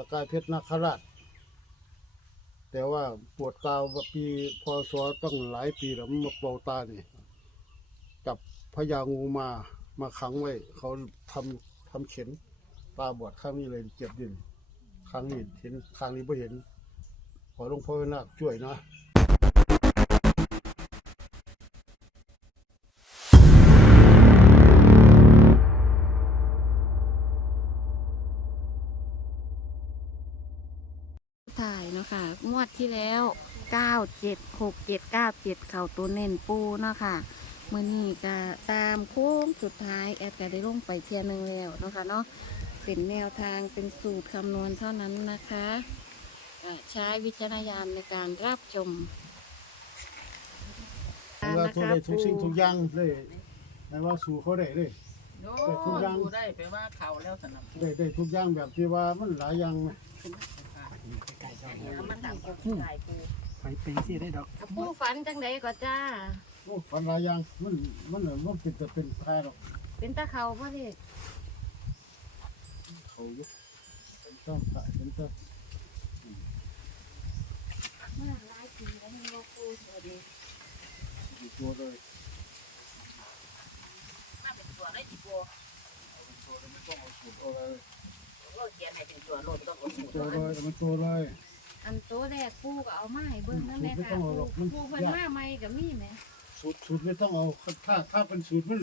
ประกายเพชรนาคราช แต่ว่าปวดตาวปีพศต้องหลายปีแล้วมาเป่าตานี่จับพญางูมามาขังไว้ เขาทำทำเข็นตาบอดข้างนี้เลยเจ็บดินข้างนี้เห็นข้างนี้ไม่เห็น ขอหลวงพ่อนาคช่วยนะ งวดที่แล้วเก้าเจ็ดหกเจ็ดเก้าเจ็ดเข่าตัวเน้นปูเนาะค่ะมื่อนี้ก็ตามโค้งสุดท้ายแอดก็ได้ลงไปเทียหนึงแล้วเนาะค่ะเนาะเป็นแนวทางเป็นสูตรคำนวณเท่านั้นนะคะอ่าใช้วิจารณญาณในการรับชมเวลาทุกได้ทุกสิ่งทุกอย่างเลยไม่ว่าสู่เขาได้เลยโอ้แต่ทุกอย่างดูได้ไปว่าเขาแล้วสนับสนุนได้ได้ทุกอย่างแบบที่ว่ามันหลายอย่าง นะมันดังกูใส่กูไปเป็นที่ได้ดอกปูฝันจังไดก็จ้า โอ้ฝันหลายอย่างมันมันมันเป็นจะเป็นแพ้หรอกเป็นตาเขาพ่อเด็กเขายุบเป็นต้นถ่ายเป็นต้นเมื่อหลายปีแล้วมันโลปูสวัสดีอยู่ตัวเลยมาเป็นตัวได้จีบัวเอาเป็นตัวเลยไม่ต้องเอาสูตรเอาอะไรโลดเกียนให้เป็นตัวโลดต้องเอาสูตรตัวเลยเอาเป็นตัวเลย อันตัวแรกปูก็เอามาให้เบิ่งนั่นแหละไม่ค่ะต้องเอาหรอกมันปูเพิ่นมาใหม่ก็มีไหมสูตรสูตรไม่ต้องเอา ถ้าถ้าเป็นสูตรมัน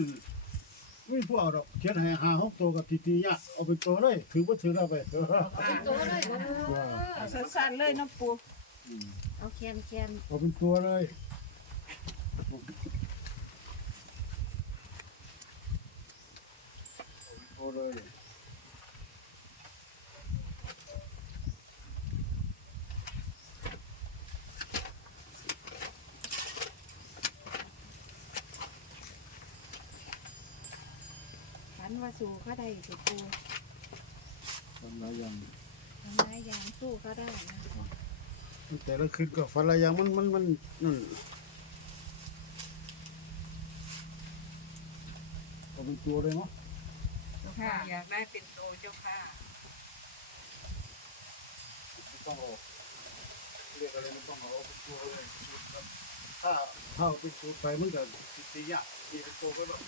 ไม่พวกเอาดอกเขียนให้หาหกตัวกับตีตียากเอาเป็นตัวเลย ถือว่าถือเราไปเออเป็นตัวเลยเออเอาสั้นๆเลยนะปูเอาแคนแคนเอาเป็นตัวเลยเอาเป็นตัวเลย ฝันว่าสู้เขาได้สิปูทำหลายอย่างทำร้ายอย่างสู้เขาได้นะแต่ละคืนก็ฝันหลายอย่างมันมันมันนั่นเอาเป็นตัวเลยเนาะเจ้าค่ะอยากได้เป็นโตเจ้าค่ะไม่ต้องเอาเรียกอะไรไม่ต้องเอาเอาเป็นตัวเลยครับถ้าถ้าเอาเป็นตัวไปมันก็ตียากตีเป็นตัวก็แบบ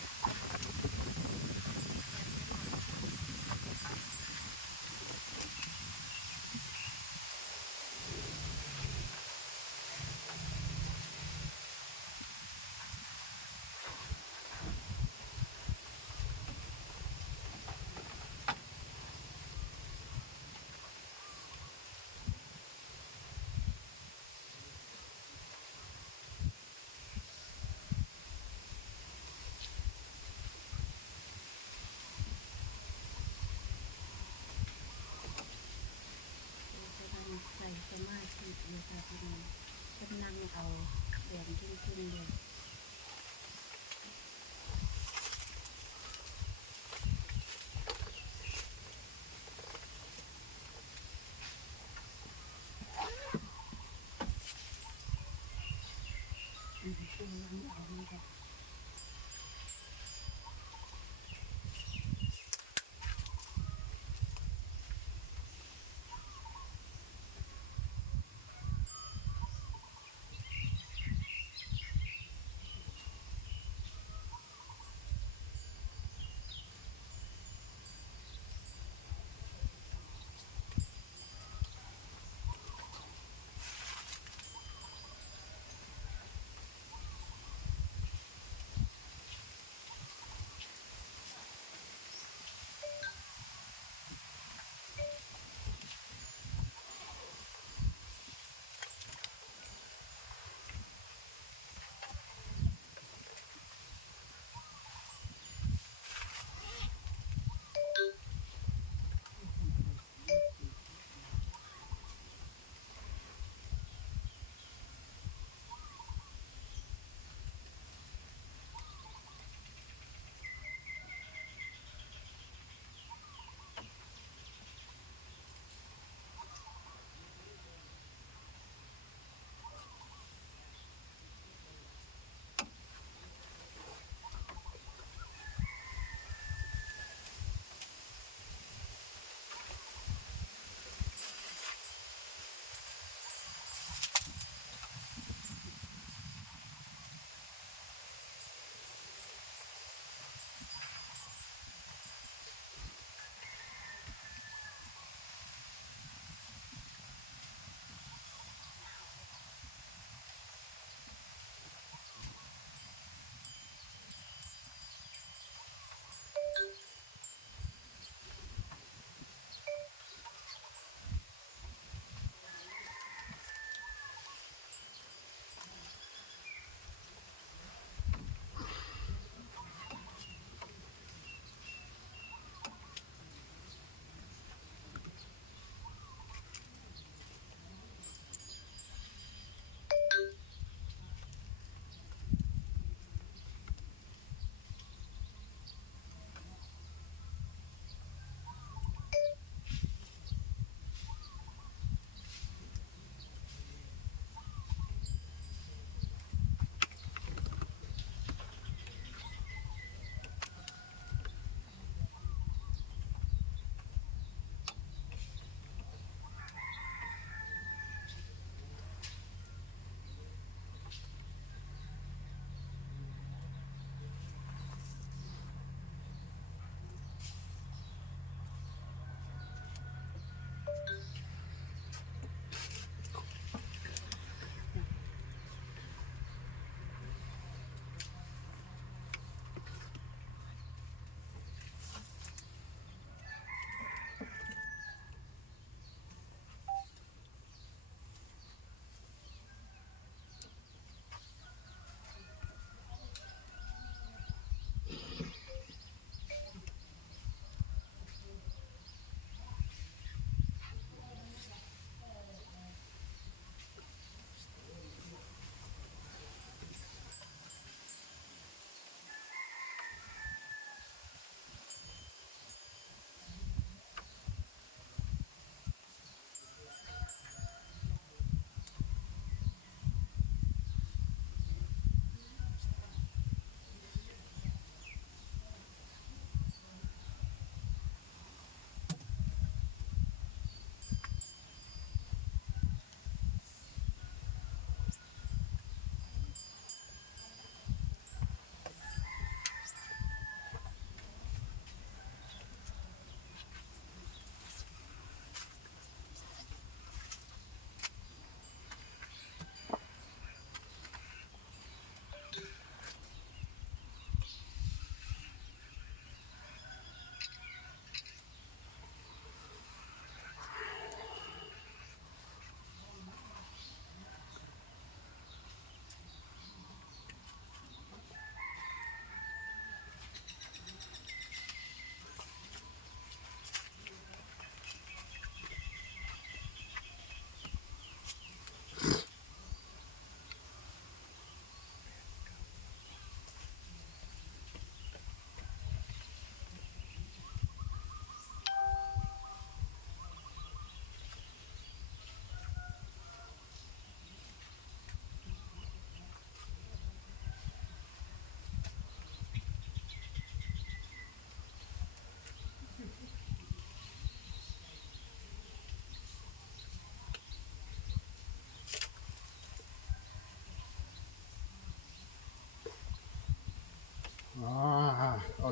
ส่สมาธิเลยค่ะพี่น้องกำลังเอาเหรียญขึ้นขึ้นเลยเ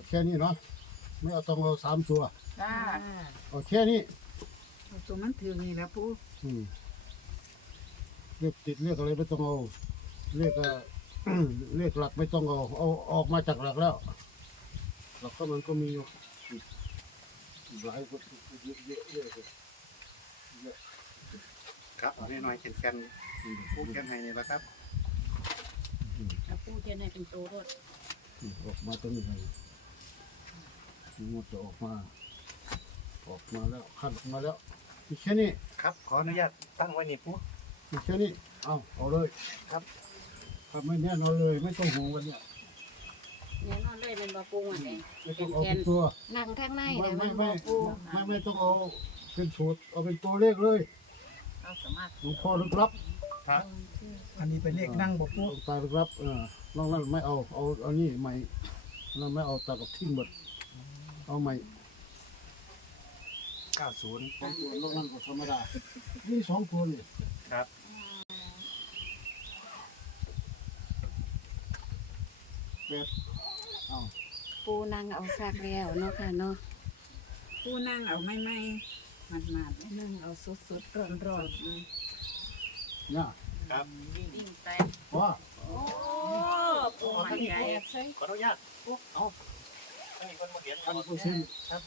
แค่นี้เนาะไม่เอาต้องเอาสามตัวจ้าเอาแค่นี้เอาตัวมันถือนี่แหละปูอืมเรียกติดเรียกอะไรไม่ต้องเอาเรียกเอ่อเรียกหลักไม่ต้องเอาเอาออกมาจากหลักแล้ว หลักก็มันก็มีอยู่อีกหลายคนเยอะเยอะเยอะเลยเยอะครับเอาน้อยๆแข็งๆพูดกันให้นี่แหละครับ เอาปูเขียนให้เป็นตัวรถอืมออกมาตัวนี้เลย มันจะออกมา ออกมาแล้วขั้นออกมาแล้วมีแค่นี้ครับ ขออนุญาตตั้งไว้นี่ปูมีแค่นี้เอาเอาเลยครับทำไม่แน่นอนเลยไม่ต้องห่วงวันเนี้ยแน่นอนเลยเป็นบ่ปูอันนี้ไม่ต้องเอาเป็นตัวนั่งข้างในไม่เดี๋ยวไม่มันบไม่อกปูไม่ไม่ต้องเอาเป็นสูตรเอาเป็นตัวเลขเลยเอาสามารถหลวงพ่อลึกลับครับอันนี้เป็นเลขนั่งบอกหลปูวงตาลึกลับเออนอกนั้นไม่เอาเอาเอานี่ใหม่นั่นไม่เอาตากับทิ้งหมด เอาใหม่90สองตัวนอกนั้นก็ธรรมดานี่สองตัวนี่ครับ แปดเอาปูนั่งเอาคักแล้วเนาะค่ะเนาะปูนั่งเอาไม่ไม่มันมานั่งเอาสดสดร้อนร้อนเนี่ยครับ วิ่งไปว่าโอ้ปูมันใจขออนุญาตปูเอา ให้คนมาเห็น